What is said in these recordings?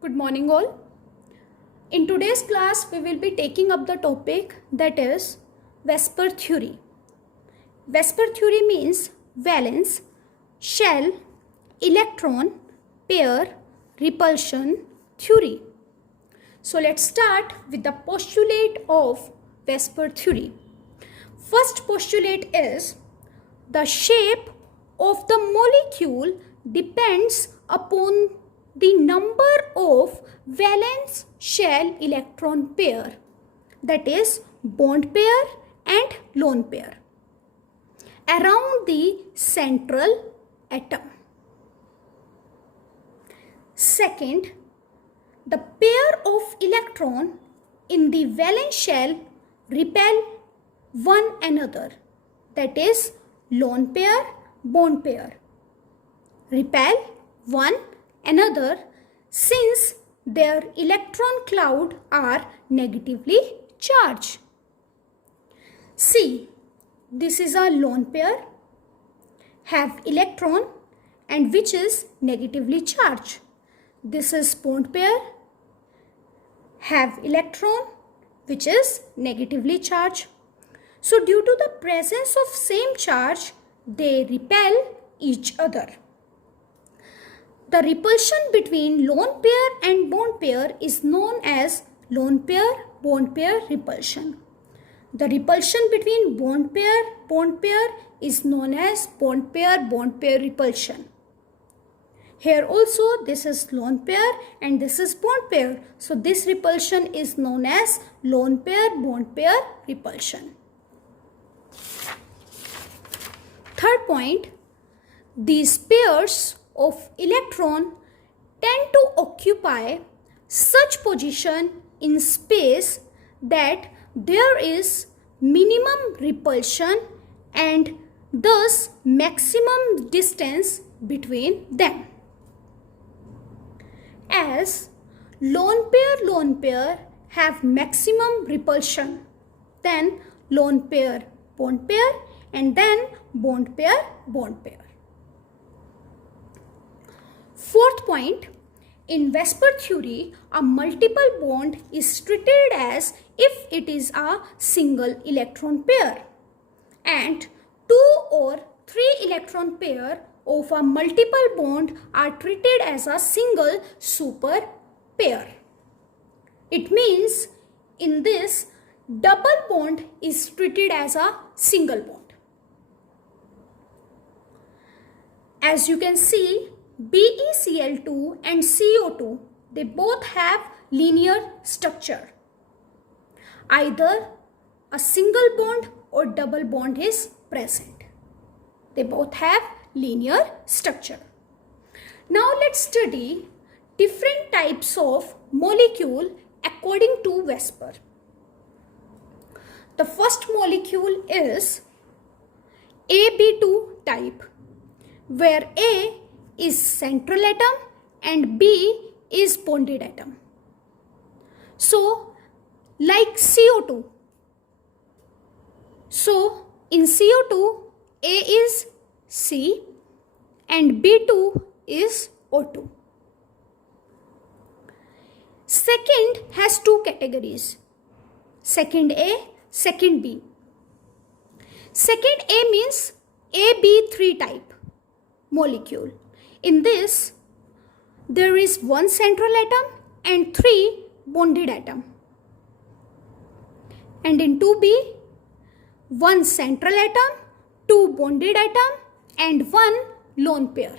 Good morning all. In today's class we will be taking up the topic that is VSEPR theory. VSEPR theory means valence, shell, electron, pair, repulsion theory. So let's start with the postulate of VSEPR theory. First postulate is the shape of the molecule depends upon the number of valence shell electron pair, that is bond pair and lone pair, around the central atom. Second, the pair of electron in the valence shell repel one another, that is lone pair, bond pair, repel one another since their electron cloud are negatively charged. See, this is a lone pair, have electron and which is negatively charged. This is bond pair, have electron which is negatively charged. So due to the presence of same charge, they repel each other. The repulsion between lone pair and bond pair is known as lone pair bond pair repulsion. The repulsion between bond pair is known as bond pair repulsion. Here also this is lone pair and this is bond pair. So this repulsion is known as lone pair bond pair repulsion. Third point, these pairs of electron tend to occupy such position in space that there is minimum repulsion and thus maximum distance between them. As lone pair have maximum repulsion, then lone pair bond pair, and then bond pair. Fourth point, in VSEPR theory, a multiple bond is treated as if it is a single electron pair, and 2 or 3 electron pair of a multiple bond are treated as a single super pair. It means in this, double bond is treated as a single bond. As you can see, BeCl2 and CO2, they both have linear structure. Either a single bond or double bond is present. They both have linear structure. Now let's study different types of molecule according to VSEPR. The first molecule is AB2 type, where A is central atom and B is bonded atom. So, like CO2. So, in CO2, A is C and B2 is O2. Second has two categories. Second A, second B. Second A means AB3 type molecule. In this, there is one central atom and 3 bonded atom. And in 2B, one central atom, 2 bonded atom and 1 lone pair.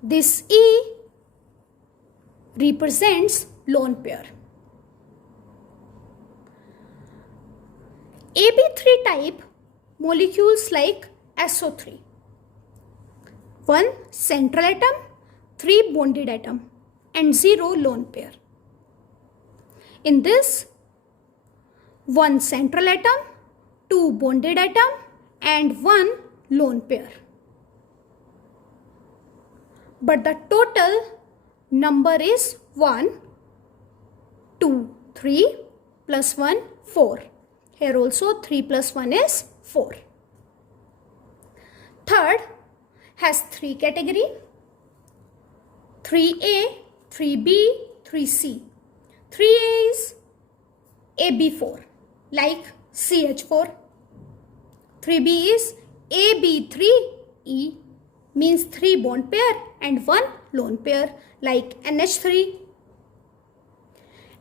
This E represents lone pair. AB3 type molecules like SO3. 1 central atom, 3 bonded atom and 0 lone pair. In this, 1 central atom, 2 bonded atom and 1 lone pair. But the total number is 1, 2, 3 plus 1, 4. Here also 3 plus 1 is 4. Third has 3 category, 3A, 3B 3C. 3A is AB4 like CH4. 3B is AB3E means 3 bond pair and 1 lone pair like NH3.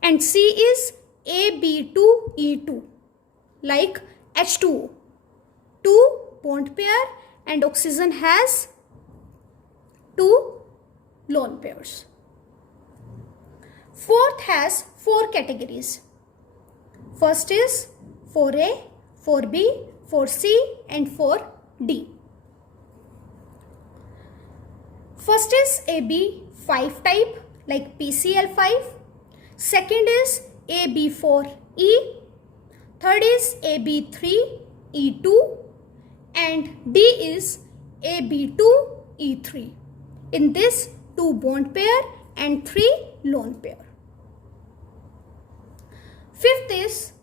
And C is AB2E2 like H2O. 2 bond pair and oxygen has 2 lone pairs. Fourth has 4 categories. First is 4A, 4B, 4C and 4D. First is AB5 type like PCl5. Second is AB4E. Third is AB3E2 and D is AB2E3. In this 2 bond pair and 3 lone pair. Fifth is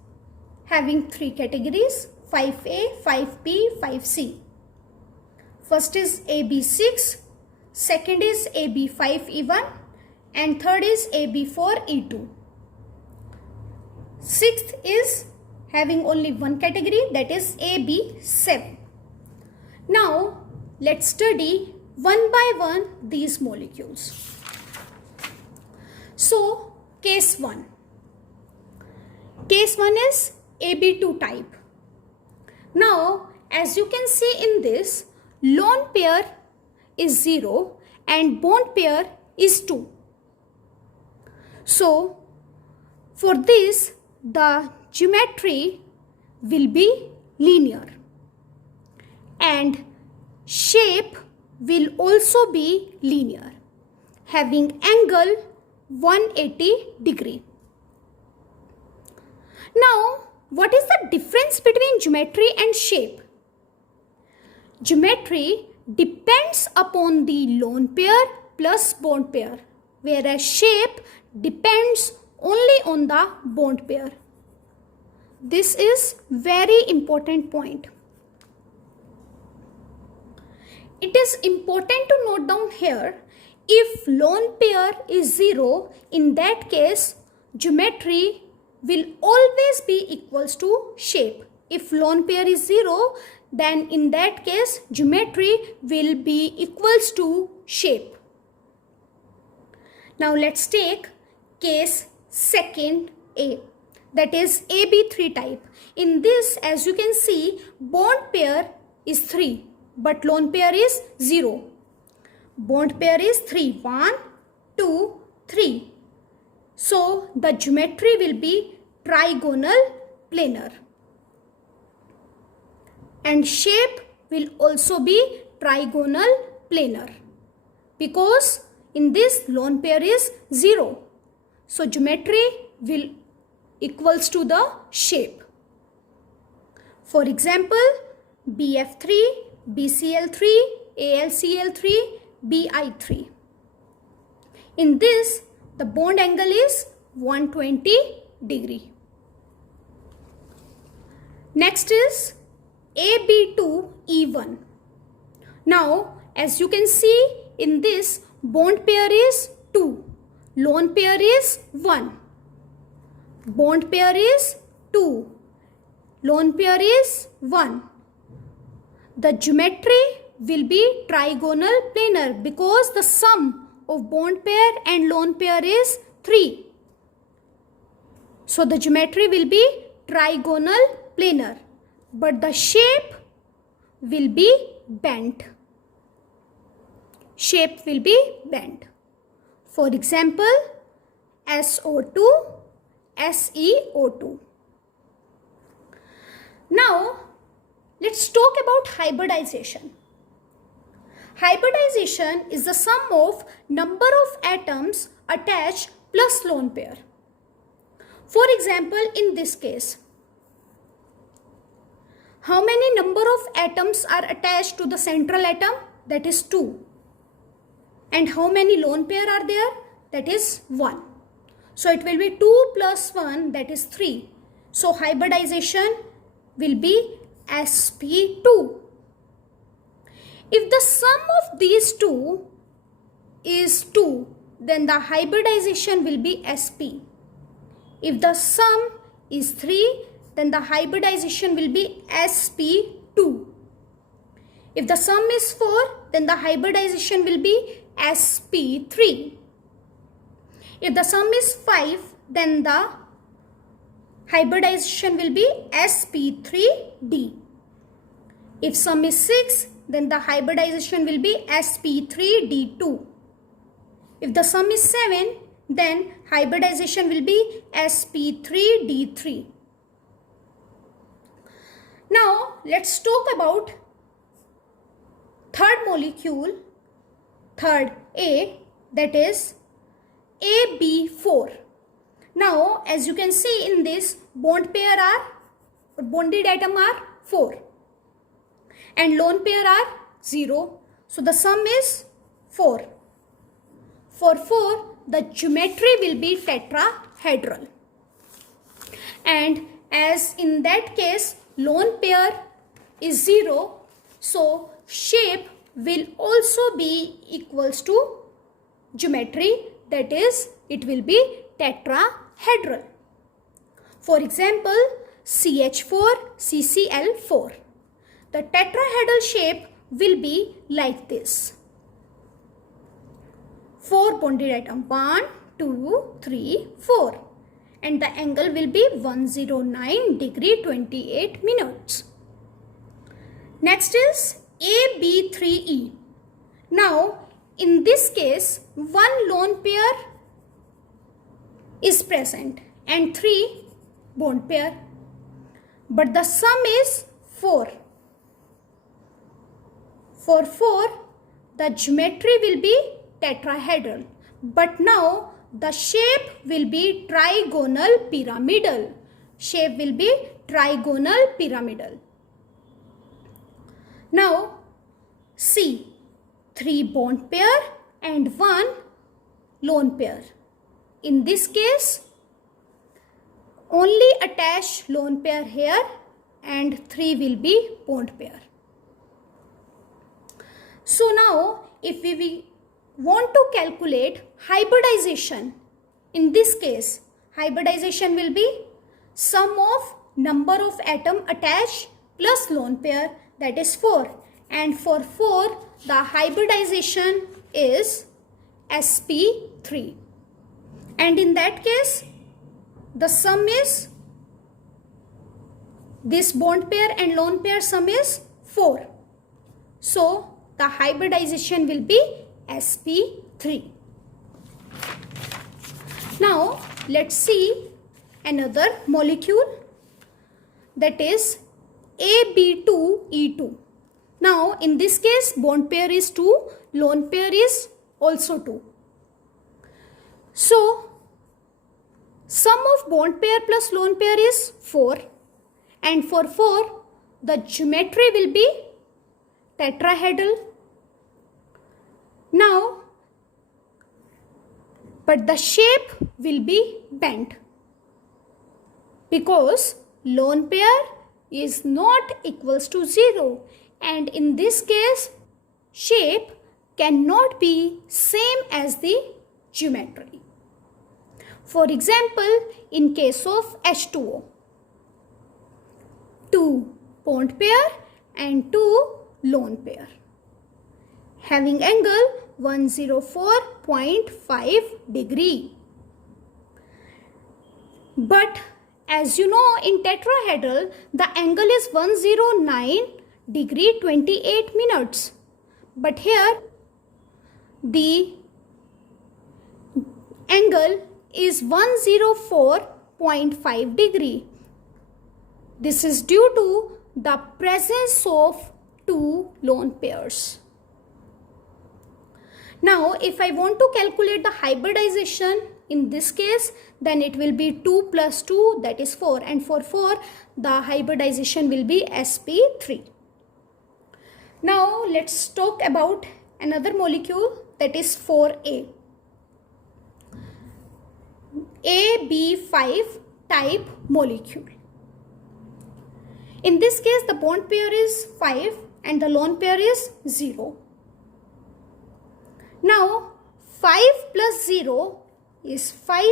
having 3 categories 5A, 5B, 5C. First is AB6, second is AB5E1 and third is AB4E2. Sixth is having only 1 category, that is AB7. Now let's study one by one these molecules. So case 1. Case 1 is AB2 type. Now as you can see in this, lone pair is 0 and bond pair is 2. So for this the geometry will be linear and shape will also be linear, having angle 180 degree. Now, what is the difference between geometry and shape? Geometry depends upon the lone pair plus bond pair, whereas shape depends only on the bond pair. This is very important point. It is important to note down here, if lone pair is 0, in that case geometry will always be equals to shape. If lone pair is 0, then in that case geometry will be equals to shape. Now let's take case 2A, that is AB3 type. In this, as you can see, bond pair is 3 but lone pair is 0. Bond pair is 3, 1, 2, 3. So the geometry will be trigonal planar and shape will also be trigonal planar because in this lone pair is 0. So geometry will equals to the shape. For example, BF3, BCl3, AlCl3, Bi3. In this, the bond angle is 120 degree. Next is AB2E1. Now, as you can see in this, bond pair is 2, lone pair is 1. Bond pair is 2, lone pair is 1. The geometry will be trigonal planar because the sum of bond pair and lone pair is 3. So the geometry will be trigonal planar, but the shape will be bent. Shape will be bent. For example, SO2, SeO2. Now, let's talk about hybridization. Hybridization is the sum of number of atoms attached plus lone pair. For example, in this case, how many number of atoms are attached to the central atom? That is 2. And how many lone pair are there? That is 1. So it will be 2 plus 1, that is 3. So hybridization will be sp2. If the sum of these two is 2, then the hybridization will be sp. If the sum is 3, then the hybridization will be sp2. If the sum is 4, then the hybridization will be sp3. If the sum is 5, then the hybridization will be sp3d. If sum is 6, then the hybridization will be sp3d2. If the sum is 7, then hybridization will be sp3d3. Now let's talk about third molecule, third A, that is AB4. Now as you can see in this, bonded atom are 4 and lone pair are 0. So the sum is 4. For 4, the geometry will be tetrahedral. And as in that case, lone pair is 0, so shape will also be equals to geometry, that is, it will be tetrahedral. For example, CH4, CCl4. The tetrahedral shape will be like this. 4 bonded atom, 1, 2, 3, 4. And the angle will be 109 degree 28 minutes. Next is AB3E. Now, in this case, one lone pair is present and 3 bond pair. But the sum is 4. For 4, the geometry will be tetrahedral. But now, the shape will be trigonal pyramidal. Shape will be trigonal pyramidal. Now, see, 3 bond pair and 1 lone pair. In this case, only attach lone pair here and 3 will be bond pair. So now, if we want to calculate hybridization, in this case, hybridization will be sum of number of atom attached plus lone pair, that is 4. And for 4, the hybridization is sp3. And in that case, the sum is, this bond pair and lone pair sum is 4. So, the hybridization will be sp3. Now, let's see another molecule, that is AB2E2. Now, in this case, bond pair is 2, lone pair is also 2. So, sum of bond pair plus lone pair is 4. And for 4, the geometry will be tetrahedral. Now, but the shape will be bent because lone pair is not equals to 0, and in this case shape cannot be same as the geometry. For example, in case of H2O, 2 bond pair and 2 lone pair having angle 104.5 degree. But as you know, in tetrahedral, the angle is 109 degree 28 minutes. But here, the angle is 104.5 degree. This is due to the presence of 2 lone pairs. Now, if I want to calculate the hybridization in this case, then it will be 2 plus 2, that is 4. And for 4, the hybridization will be sp3. Now, let's talk about another molecule, that is 4A. AB5 type molecule. In this case, the bond pair is 5 and the lone pair is 0. Now, 5 plus 0 is 5,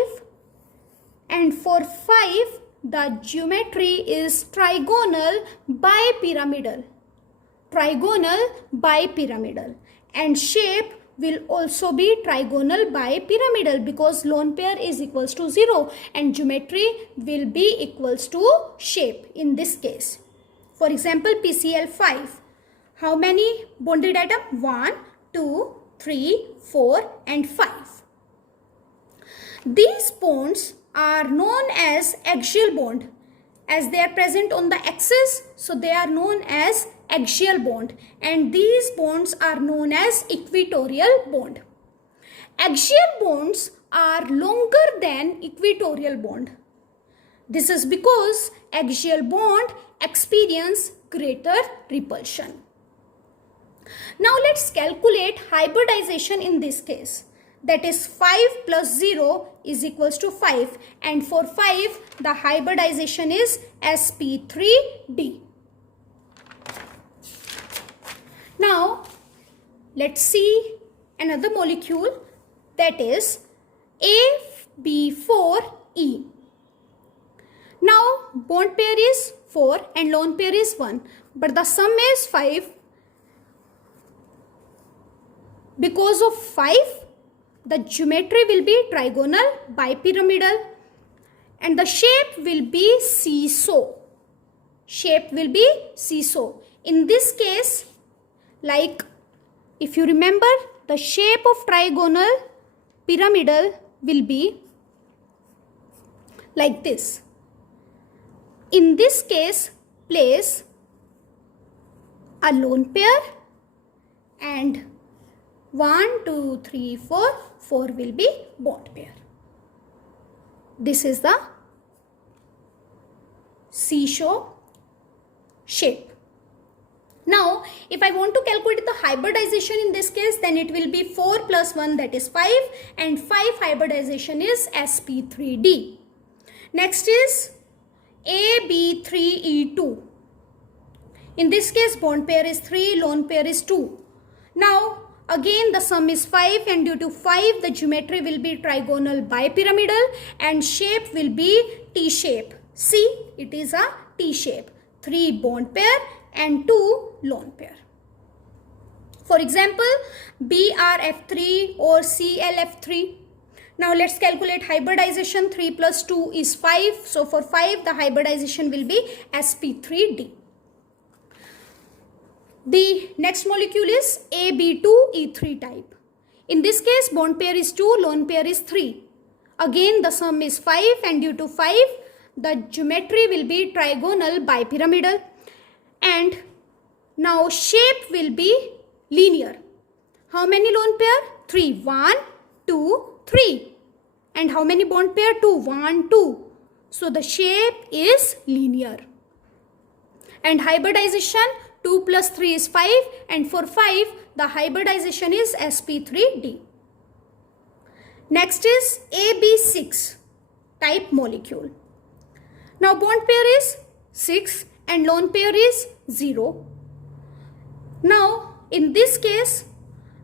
and for 5 the geometry is trigonal bipyramidal. Trigonal bipyramidal, and shape will also be trigonal bipyramidal because lone pair is equals to 0 and geometry will be equals to shape in this case. For example, PCL 5. How many bonded atom? 1, 2, 3, 4 and 5. These bonds are known as axial bond. As they are present on the axis, so they are known as axial bond, and these bonds are known as equatorial bond. Axial bonds are longer than equatorial bond. This is because axial bond experience greater repulsion. Now let's calculate hybridization in this case. That is 5 plus 0 is equals to 5, and for 5 the hybridization is sp3d. Now let's see another molecule, that is AB4E. Now bond pair is 4 and lone pair is 1, but the sum is 5. Because of 5, the geometry will be trigonal bipyramidal and the shape will be seesaw. Shape will be seesaw. In this case, like if you remember, the shape of trigonal pyramidal will be like this. In this case, place a lone pair and 1, 2, 3, 4, 4 will be bond pair. This is the seesaw shape. Now, if I want to calculate the hybridization in this case, then it will be 4 plus 1, that is 5, and 5 hybridization is sp3d. Next is AB3E2. In this case, bond pair is 3, lone pair is 2. Now, again the sum is 5, and due to 5 the geometry will be trigonal bipyramidal and shape will be T-shape. See, it is a T-shape. 3 bond pair and 2 lone pair. For example, BRF3 or CLF3. Now let's calculate hybridization. 3 plus 2 is 5. So for 5 the hybridization will be sp3d. The next molecule is AB2E3 type. In this case, bond pair is 2, lone pair is 3. Again the sum is 5, and due to 5 the geometry will be trigonal bipyramidal and now shape will be linear. How many lone pair? 3. 1, 2, 3. And how many bond pair? 2. 1, 2. So the shape is linear. And hybridization, 2 plus 3 is 5, and for 5 the hybridization is sp3d. Next is AB6 type molecule. Now bond pair is 6 and lone pair is 0. Now in this case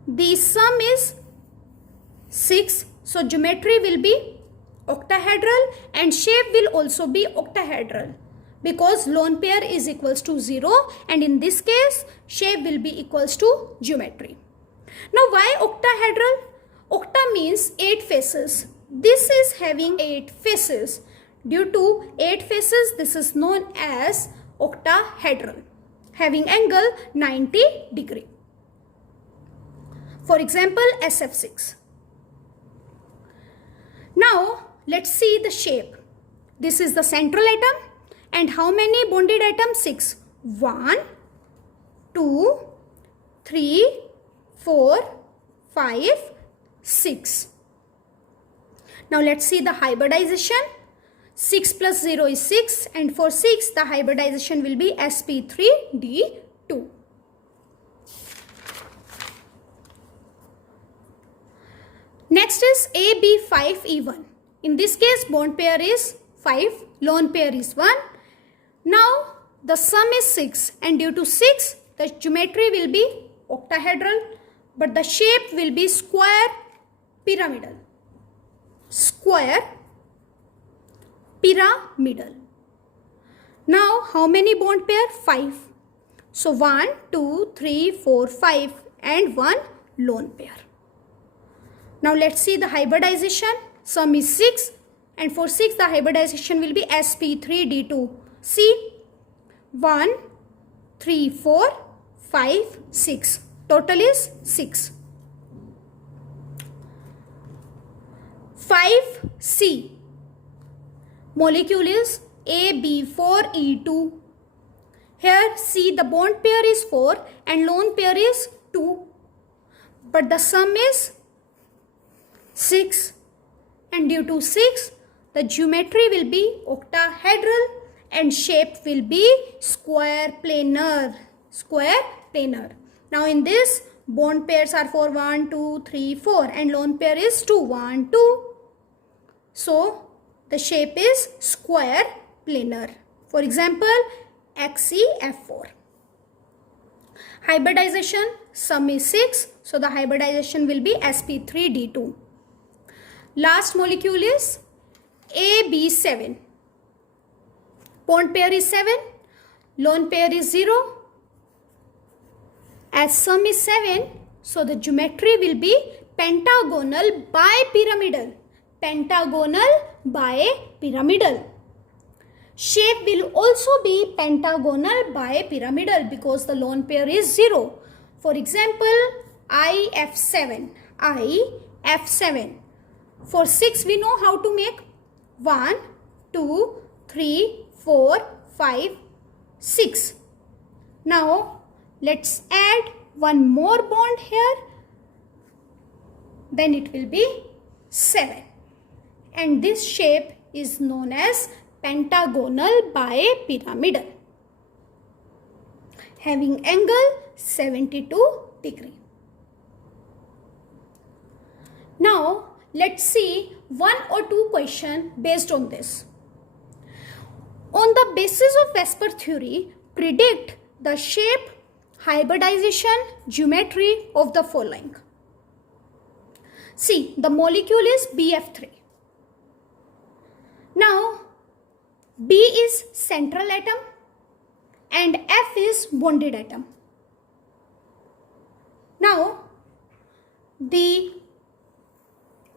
the sum is 6, so geometry will be octahedral and shape will also be octahedral because lone pair is equals to 0, and in this case shape will be equals to geometry. Now why octahedral? Octa means 8 faces. This is having 8 faces. Due to 8 faces, this is known as octahedral, having angle 90 degree. For example, SF6. Now let's see the shape. This is the central atom, and how many bonded atoms? 6. 1, 2, 3, 4, 5, 6. Now let's see the hybridization. 6 plus 0 is 6, and for 6 the hybridization will be sp3d2. Next is AB5E1. In this case bond pair is 5, lone pair is 1. Now the sum is 6, and due to 6 the geometry will be octahedral, but the shape will be square pyramidal. Square, pyramidal. Now how many bond pair? 5. So 1, 2, 3, 4, 5 and 1 lone pair. Now let's see the hybridization. Sum is 6 and for 6 the hybridization will be sp3d2. See, 1, 3, 4, 5, 6. Total is 6. 5C. Molecule is AB4E2. Here C, the bond pair is 4 and lone pair is 2. But the sum is 6. And due to 6, the geometry will be octahedral and shape will be square planar. Square planar. Now in this, bond pairs are for 1, 2, 3, 4 and lone pair is 2, 1, 2. So the shape is square planar. For example, XeF4. Hybridization, sum is 6. So the hybridization will be sp3d2. Last molecule is AB7. Bond pair is 7. Lone pair is 0. As sum is 7, so the geometry will be pentagonal bipyramidal. Pentagonal bipyramidal. Shape will also be pentagonal bipyramidal because the lone pair is 0. For example, IF7. IF7. For 6 we know how to make 1, 2, 3, 4, 5, 6. Now let's add one more bond here. Then it will be 7. And this shape is known as pentagonal bipyramidal, having angle 72 degree. Now let's see 1 or 2 questions based on this. On the basis of Vesper theory, predict the shape, hybridization, geometry of the following. See, the molecule is BF3. Now, B is central atom and F is bonded atom. Now, the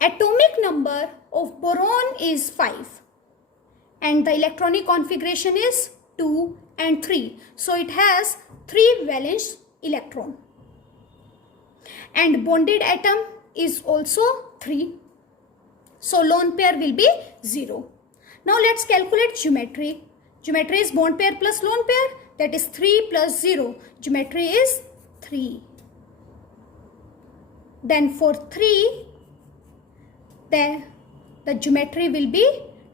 atomic number of boron is 5 and the electronic configuration is 2 and 3. So, it has 3 valence electron. And bonded atom is also 3. So, lone pair will be 0. Now let's calculate geometry. Geometry is bond pair plus lone pair, that is 3 plus 0. Geometry is 3. Then for 3, the geometry will be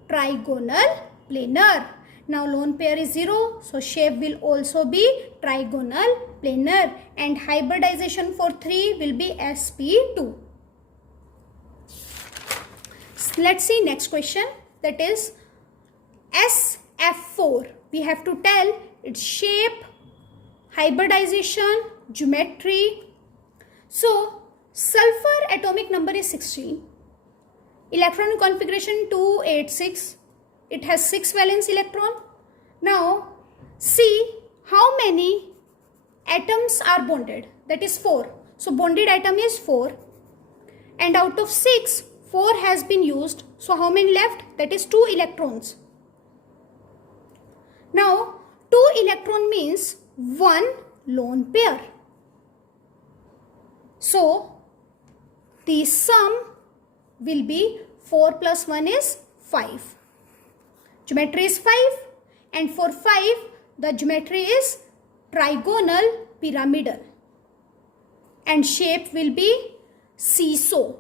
trigonal planar. Now lone pair is 0, so shape will also be trigonal planar and hybridization for 3 will be sp2. Let's see next question, that is SF4. We have to tell its shape, hybridization, geometry. So sulfur atomic number is 16. Electron configuration 286. It has 6 valence electron. Now see how many atoms are bonded. That is 4. So bonded atom is 4. And out of 6, 4 has been used. So how many left? That is 2 electrons. Now 2 electron means 1 lone pair. So the sum will be 4 plus 1 is 5. Geometry is 5 and for 5 the geometry is trigonal pyramidal and shape will be seesaw.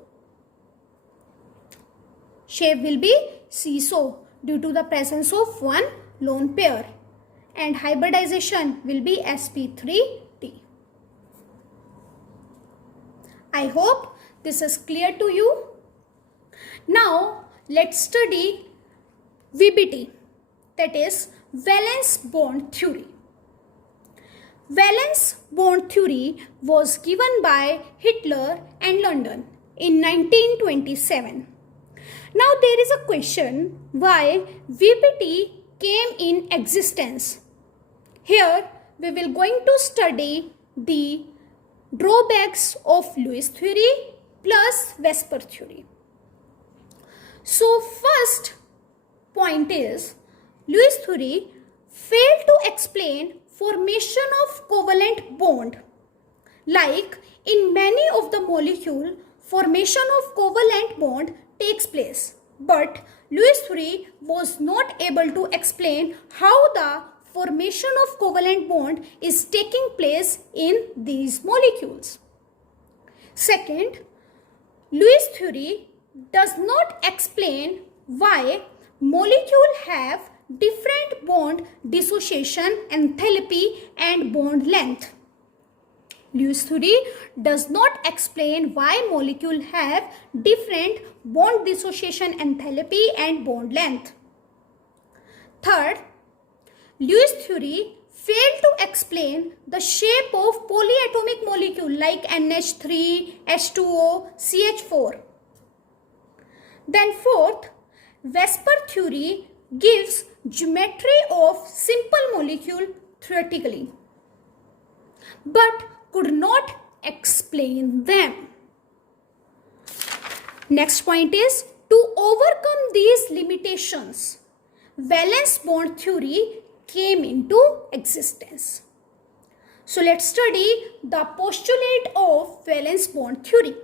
Shape will be seesaw due to the presence of 1 lone pair and hybridization will be sp3d. I hope this is clear to you. Now let's study VBT, that is valence bond theory. Valence bond theory was given by Hitler and London in 1927. Now there is a question why VPT came in existence. Here we will going to study the drawbacks of Lewis theory plus Vesper theory. So first point is Lewis theory failed to explain formation of covalent bond. Like in many of the molecule, formation of covalent bond takes place, but Lewis theory was not able to explain how the formation of covalent bond is taking place in these molecules. Second, Lewis theory does not explain why molecules have different bond dissociation, enthalpy and bond length. Lewis theory does not explain why molecules have different bond dissociation, enthalpy and bond length. Third, Lewis theory failed to explain the shape of polyatomic molecule like NH3, H2O, CH4. Then fourth, Vesper theory gives geometry of simple molecule theoretically, but could not explain them. Next point is, to overcome these limitations, valence bond theory came into existence. So let's study the postulate of valence bond theory.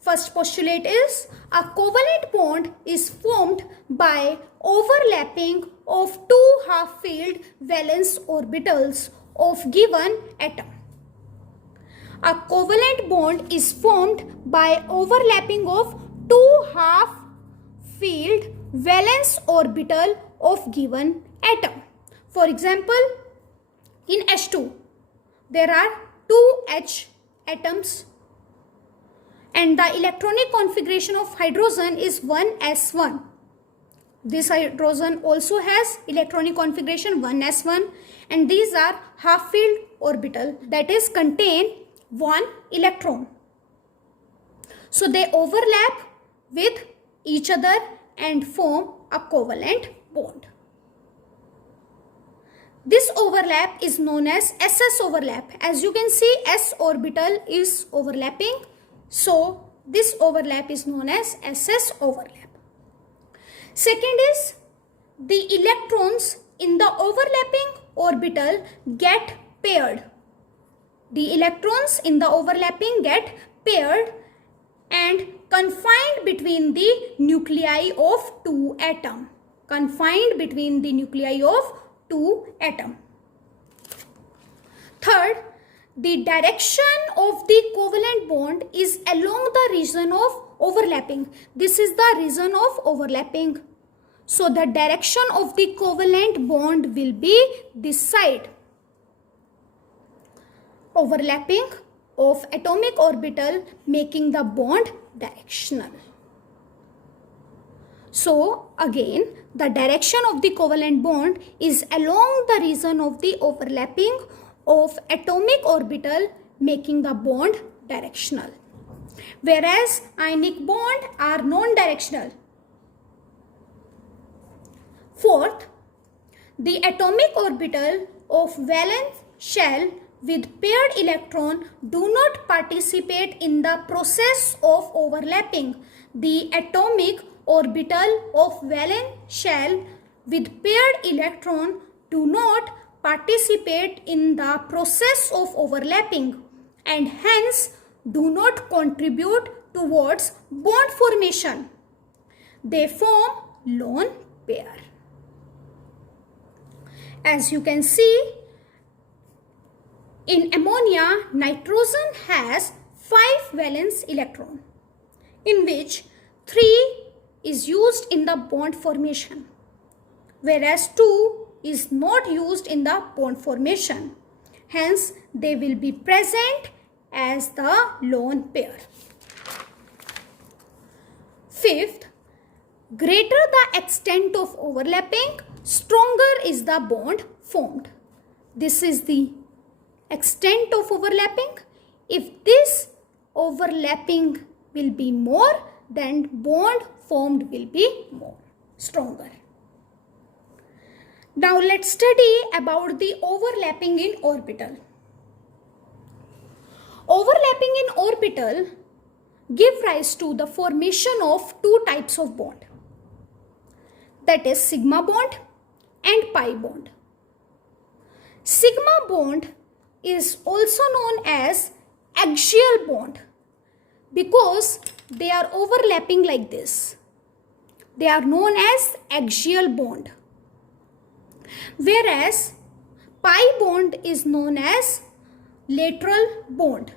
First postulate is a covalent bond is formed by overlapping of two half-filled valence orbitals of given atom. A covalent bond is formed by overlapping of two half-filled valence orbital of given atom. For example, in H2, there are two H atoms and the electronic configuration of hydrogen is 1s1. This hydrogen also has electronic configuration 1s1 and these are half-filled orbital, that is contain one electron. So they overlap with each other and form a covalent bond. This overlap is known as SS overlap. As you can see, S orbital is overlapping. So this overlap is known as SS overlap. Second is the electrons in the overlapping orbital get paired. The electrons in the overlapping get paired and confined between the nuclei of two atoms. Confined between the nuclei of two atoms. Third, the direction of the covalent bond is along the region of overlapping. This is the region of overlapping. So the direction of the covalent bond will be this side. Overlapping of atomic orbital making the bond directional. So again, the direction of the covalent bond is along the region of the overlapping of atomic orbital making the bond directional. Whereas ionic bond are non-directional. Fourth, the atomic orbital of valence shell with paired electron do not participate in the process of overlapping. The atomic orbital of valence shell with paired electron do not participate in the process of overlapping and hence do not contribute towards bond formation. They form lone pair. As you can see, in ammonia, nitrogen has 5 valence electron, in which 3 is used in the bond formation, whereas 2 is not used in the bond formation. Hence, they will be present as the lone pair. Fifth, greater the extent of overlapping, stronger is the bond formed. This is the extent of overlapping. If this overlapping will be more, then bond formed will be more stronger. Now let's study about the overlapping in orbital. Overlapping in orbital give rise to the formation of two types of bond, that is sigma bond and pi bond. Sigma bond is also known as axial bond because they are overlapping like this. They are known as axial bond. Whereas pi bond is known as lateral bond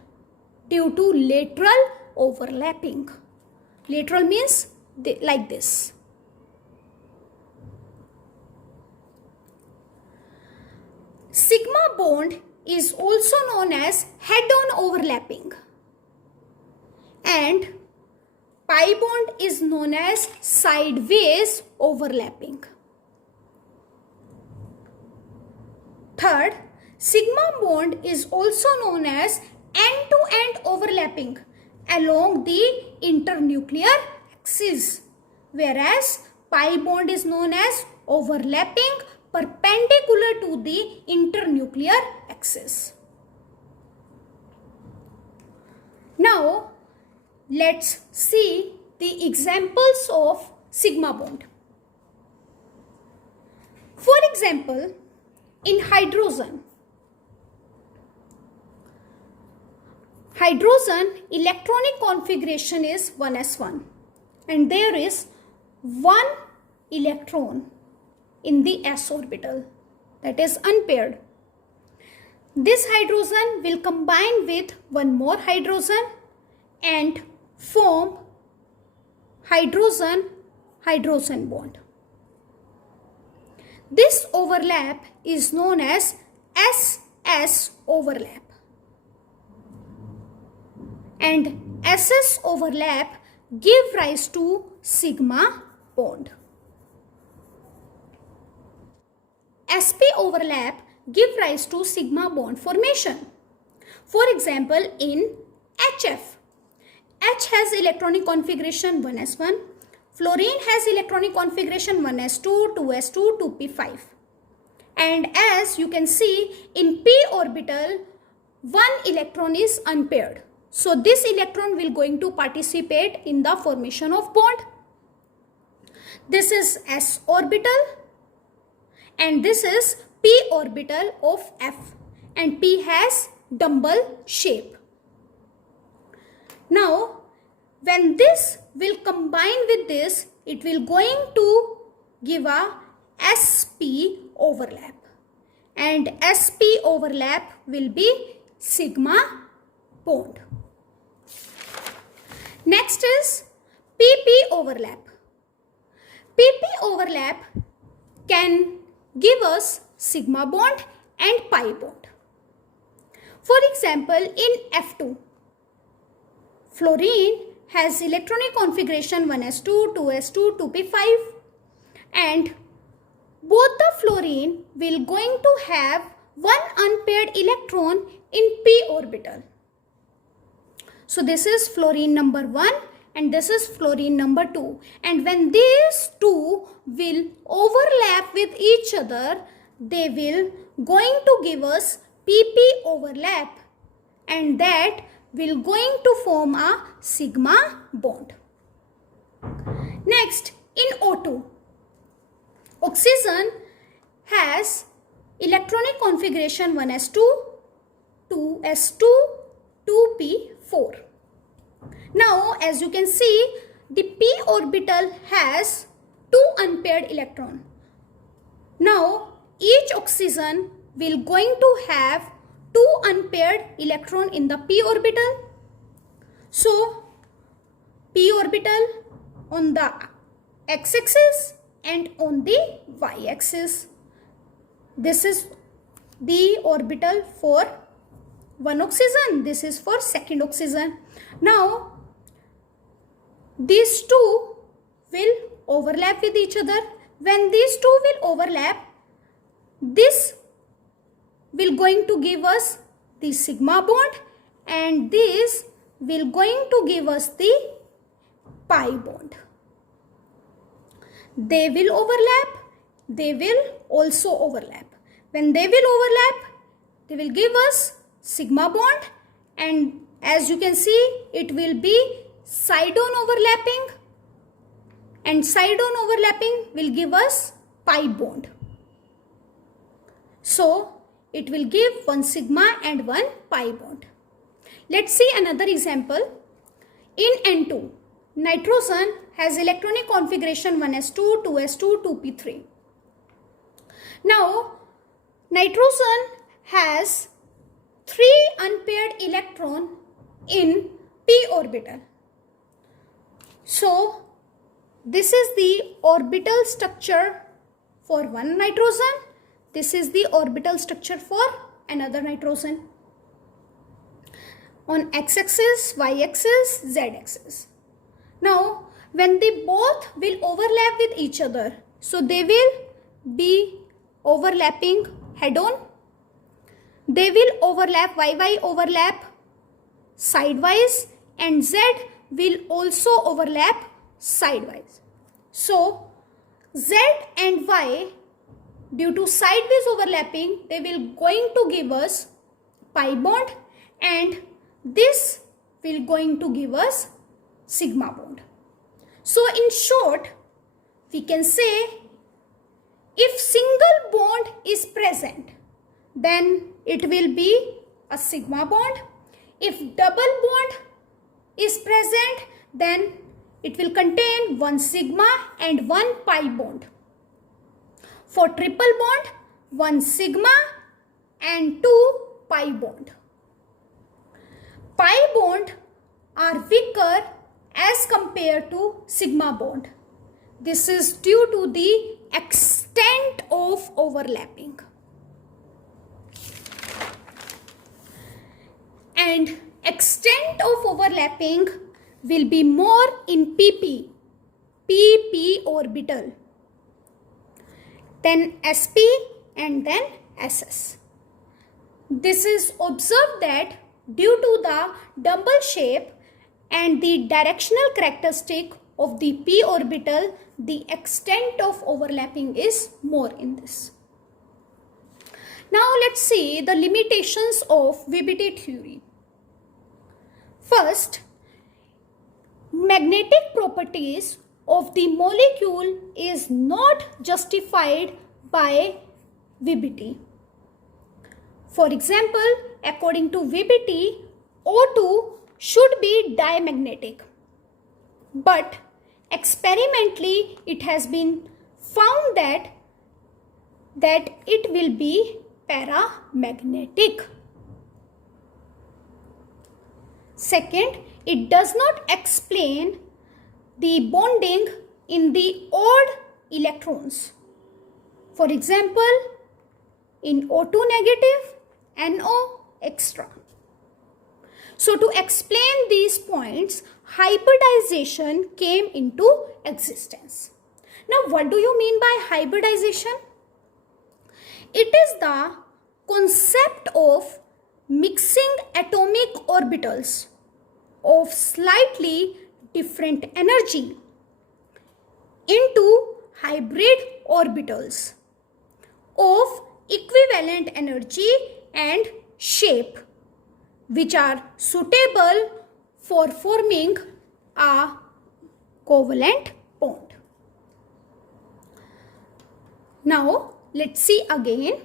due to lateral overlapping. Lateral means like this. Sigma bond is also known as head-on overlapping, and pi bond is known as sideways overlapping. Third, sigma bond is also known as end-to-end overlapping along the internuclear axis, whereas pi bond is known as overlapping perpendicular to the internuclear axis. Now, let's see the examples of sigma bond. For example, in hydrogen electronic configuration is 1s1 and there is one electron in the s orbital, that is unpaired. This hydrogen will combine with one more hydrogen and form hydrogen bond. This overlap is known as SS overlap, and SS overlap give rise to sigma bond. SP overlap give rise to sigma bond formation. For example, in HF, H has electronic configuration 1s1, fluorine has electronic configuration 1s2, 2s2, 2p5. And as you can see, in p orbital, one electron is unpaired. So this electron will going to participate in the formation of bond. This is s orbital and this is p orbital of F, and p has dumbbell shape. Now, when this will combine with this, it will going to give a SP overlap, and SP overlap will be sigma bond. Next is PP overlap. PP overlap can give us sigma bond and pi bond. For example, in F2, fluorine has electronic configuration 1s2, 2s2, 2p5, and both the fluorine will going to have one unpaired electron in p orbital. So this is fluorine number 1 and this is fluorine number 2, and when these two will overlap with each other, they will going to give us PP overlap, and that will going to form a sigma bond. Next, in O2, oxygen has electronic configuration 1s2, 2s2, 2p4. Now, as you can see, the p orbital has two unpaired electrons. Now, each oxygen will going to have two unpaired electrons in the p orbital. So, p orbital on the x-axis and on the y-axis. This is the orbital for one oxygen. This is for second oxygen. Now, these two will overlap with each other. When these two will overlap, this will going to give us the sigma bond, and this will going to give us the pi bond. They will overlap, they will also overlap. When they will overlap, they will give us sigma bond, and as you can see, it will be side-on overlapping, and side-on overlapping will give us pi bond. So it will give one sigma and one pi bond. Let's see another example. In N2, nitrogen has electronic configuration 1s2, 2s2, 2p3. Now, nitrogen has 3 unpaired electron in p orbital. So, this is the orbital structure for one nitrogen. This is the orbital structure for another nitrogen. On x-axis, y-axis, z-axis. Now, when they both will overlap with each other, so they will be overlapping head-on. They will overlap, y overlap sidewise, and z will also overlap sidewise. So, z and y, due to sideways overlapping, they will going to give us pi bond, and this will going to give us sigma bond. So in short, we can say if single bond is present, then it will be a sigma bond. If double bond is present, then it will contain one sigma and one pi bond. For triple bond, one sigma and two pi bond. Pi bond are weaker as compared to sigma bond. This is due to the extent of overlapping. And extent of overlapping will be more in pp orbital, then sp and then ss. This is observed that due to the dumbbell shape and the directional characteristic of the p orbital, the extent of overlapping is more in this. Now let's see the limitations of VBT theory. First, magnetic properties of the molecule is not justified by VBT. For example, according to VBT, O2 should be diamagnetic, but experimentally it has been found that it will be paramagnetic. Second, it does not explain the bonding in the odd electrons. For example, in O2 negative, NO extra. So to explain these points, hybridization came into existence. Now, what do you mean by hybridization? It is the concept of mixing atomic orbitals of slightly different energy into hybrid orbitals of equivalent energy and shape, which are suitable for forming a covalent bond. Now, let's see again.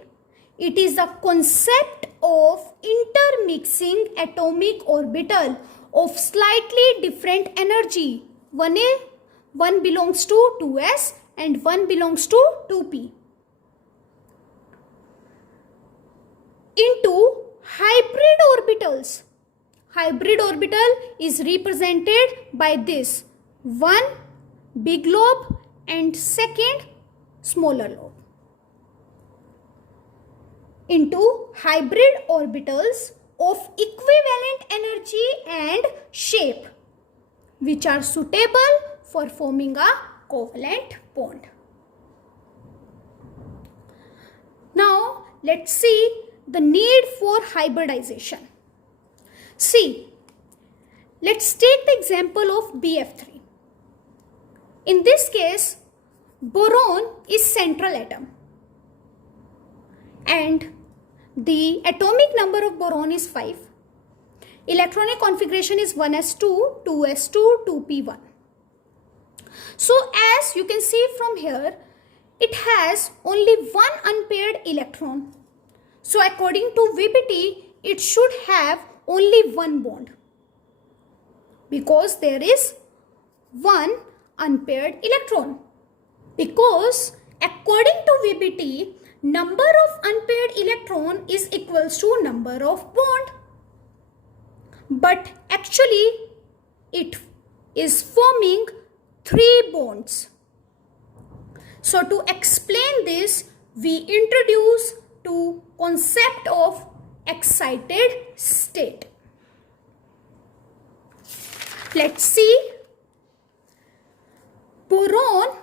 It is the concept of intermixing atomic orbital of slightly different energy. One belongs to 2s and one belongs to 2p. Into hybrid orbitals. Hybrid orbital is represented by this one big lobe and second smaller lobe. Into hybrid orbitals of equivalent energy and shape, which are suitable for forming a covalent bond. Now, let's see the need for hybridization. See, Let's take the example of BF3. In this case, boron is central atom and the atomic number of boron is 5. Electronic configuration is 1s2, 2s2, 2p1. So as you can see from here, it has only one unpaired electron. So according to VBT, it should have only one bond because there is one unpaired electron. Because according to VBT, number of unpaired electron is equals to number of bond. But actually it is forming 3 bonds. So to explain this, we introduce to concept of excited state. Let's see. Boron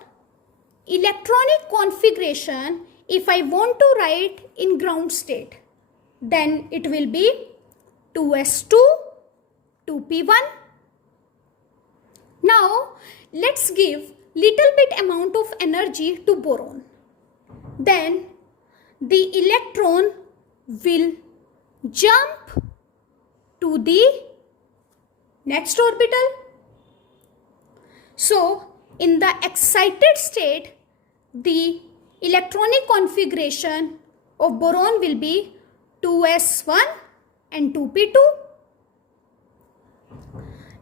electronic configuration, if I want to write in ground state, then it will be 2s2, 2p1. Now let's give little bit amount of energy to boron. Then the electron will jump to the next orbital. So in the excited state, the electronic configuration of boron will be 2s1 and 2p2.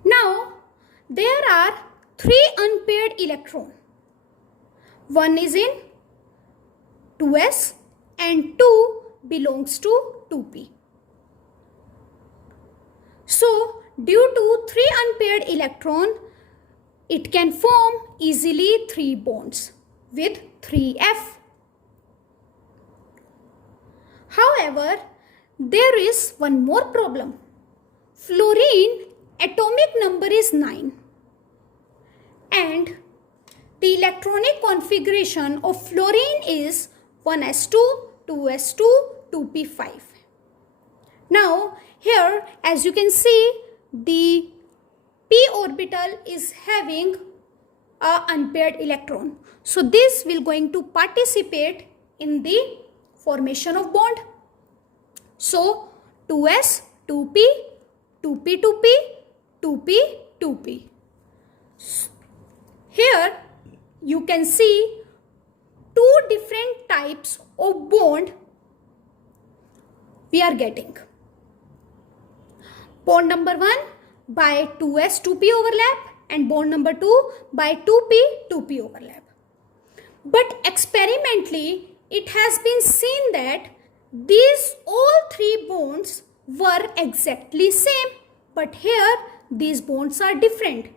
Now there are 3 unpaired electrons. One is in 2s and 2 belongs to 2p. So due to 3 unpaired electrons, it can form easily 3 bonds with 3f. However, there is one more problem. Fluorine atomic number is 9 and the electronic configuration of fluorine is 1s2, 2s2, 2p5. Now here, as you can see, the p orbital is having a unpaired electron. So this will going to participate in the formation of bond. So 2s, 2p, 2p, 2p, 2p, 2p. Here you can see 2 different types of bond we are getting. Bond number 1 by 2s 2p overlap and bond number 2 by 2p 2p overlap. But experimentally it has been seen that these all 3 bonds were exactly same, but here these bonds are different.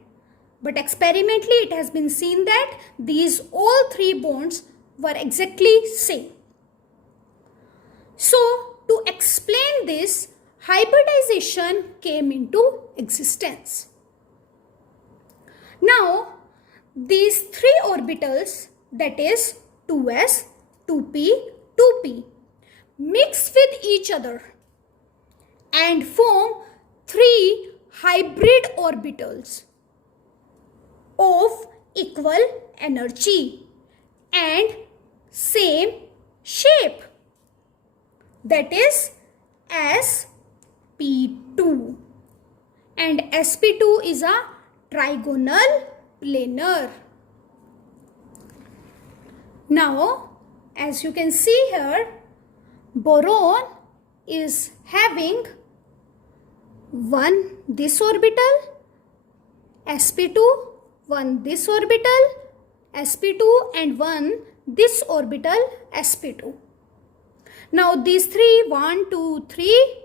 But experimentally it has been seen that these all 3 bonds were exactly same. So to explain this, hybridization came into existence. Now these 3 orbitals, that is 2s, 2p, 2p, mix with each other and form 3 hybrid orbitals of equal energy and same shape, that is sp2, and sp2 is a trigonal planar. Now as you can see here, boron is having 1 this orbital, sp2, 1 this orbital, sp2, and 1 this orbital, sp2. Now these 3, 1, 2, 3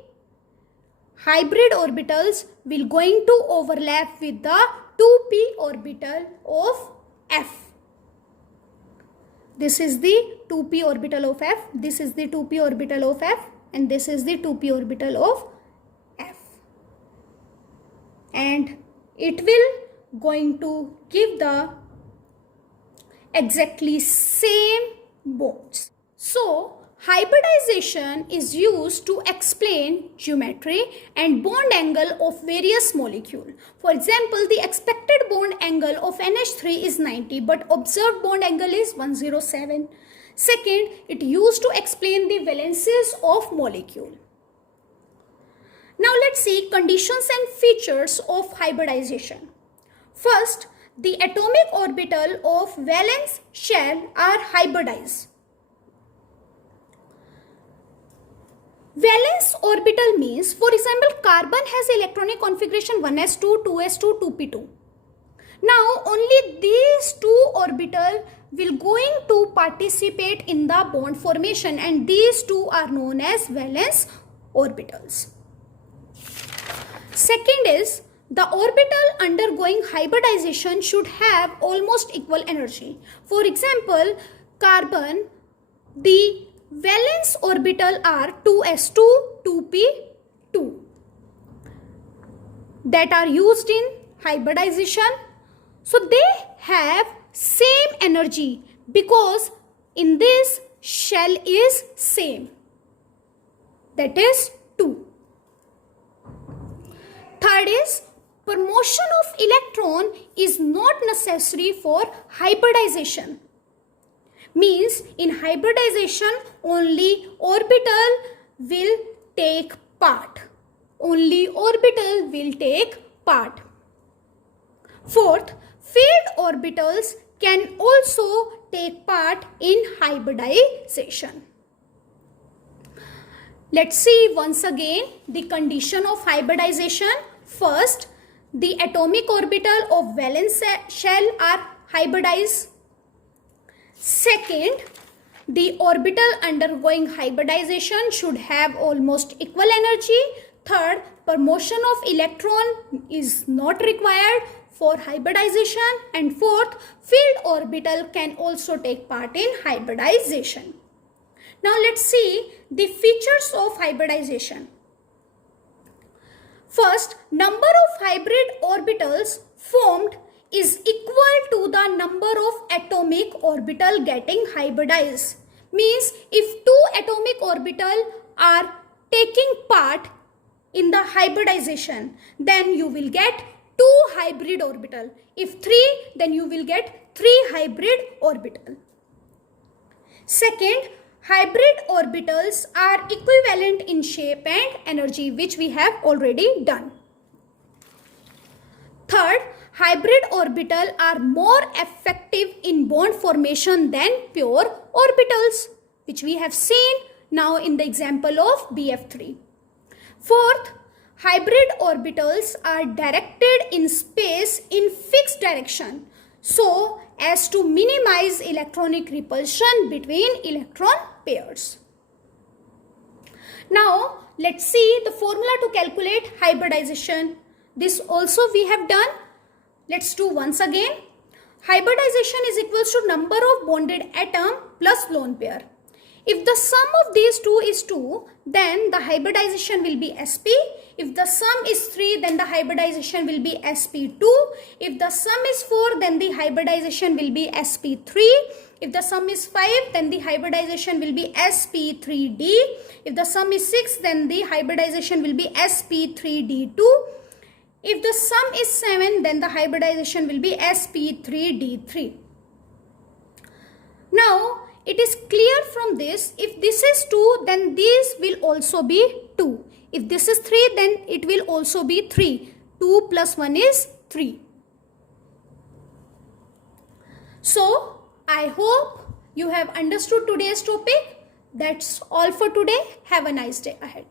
hybrid orbitals will going to overlap with the 2p orbital of f. This is the 2p orbital of f, this is the 2p orbital of f, and this is the 2p orbital of f. And it will going to give the exactly same bonds. So hybridization is used to explain geometry and bond angle of various molecules. For example, the expected bond angle of NH3 is 90, but observed bond angle is 107. Second, it used to explain the valences of molecule. Now let's see conditions and features of hybridization. First, the atomic orbital of valence shell are hybridized. Valence orbital means, for example, carbon has electronic configuration 1s2, 2s2, 2p2. Now only these two orbitals will going to participate in the bond formation, and these two are known as valence orbitals. Second is, the orbital undergoing hybridization should have almost equal energy. For example, carbon, the valence orbital are 2s2, 2p2 that are used in hybridization. So they have same energy because in this shell is same, that is 2. Third is, promotion of electron is not necessary for hybridization. Means in hybridization only orbital will take part. Only orbital will take part. Fourth, field orbitals can also take part in hybridization. Let's see once again the condition of hybridization. First, the atomic orbital of valence shell are hybridized. Second, the orbital undergoing hybridization should have almost equal energy. Third, promotion of electron is not required for hybridization. And fourth, field orbital can also take part in hybridization. Now let's see the features of hybridization. First, number of hybrid orbitals formed is equal to the number of atomic orbital getting hybridized. Means if two atomic orbital are taking part in the hybridization, then you will get 2 hybrid orbital. If 3, then you will get 3 hybrid orbital. Second, hybrid orbitals are equivalent in shape and energy, which we have already done. Third, hybrid orbitals are more effective in bond formation than pure orbitals, which we have seen now in the example of BF3. Fourth, hybrid orbitals are directed in space in fixed direction so as to minimize electronic repulsion between electron pairs. Now let's see the formula to calculate hybridization. This also we have done. Let's do once again. Hybridization is equals to number of bonded atom plus lone pair. If the sum of these two is 2, then the hybridization will be sp. If the sum is 3, then the hybridization will be sp2. If the sum is 4, then the hybridization will be sp3. If the sum is 5, then the hybridization will be sp3d. If the sum is 6, then the hybridization will be sp3d2. If the sum is 7, then the hybridization will be sp3d3. Now, it is clear from this, if this is 2, then this will also be 2. If this is 3, then it will also be 3. 2 plus 1 is 3. So, I hope you have understood today's topic. That's all for today. Have a nice day ahead.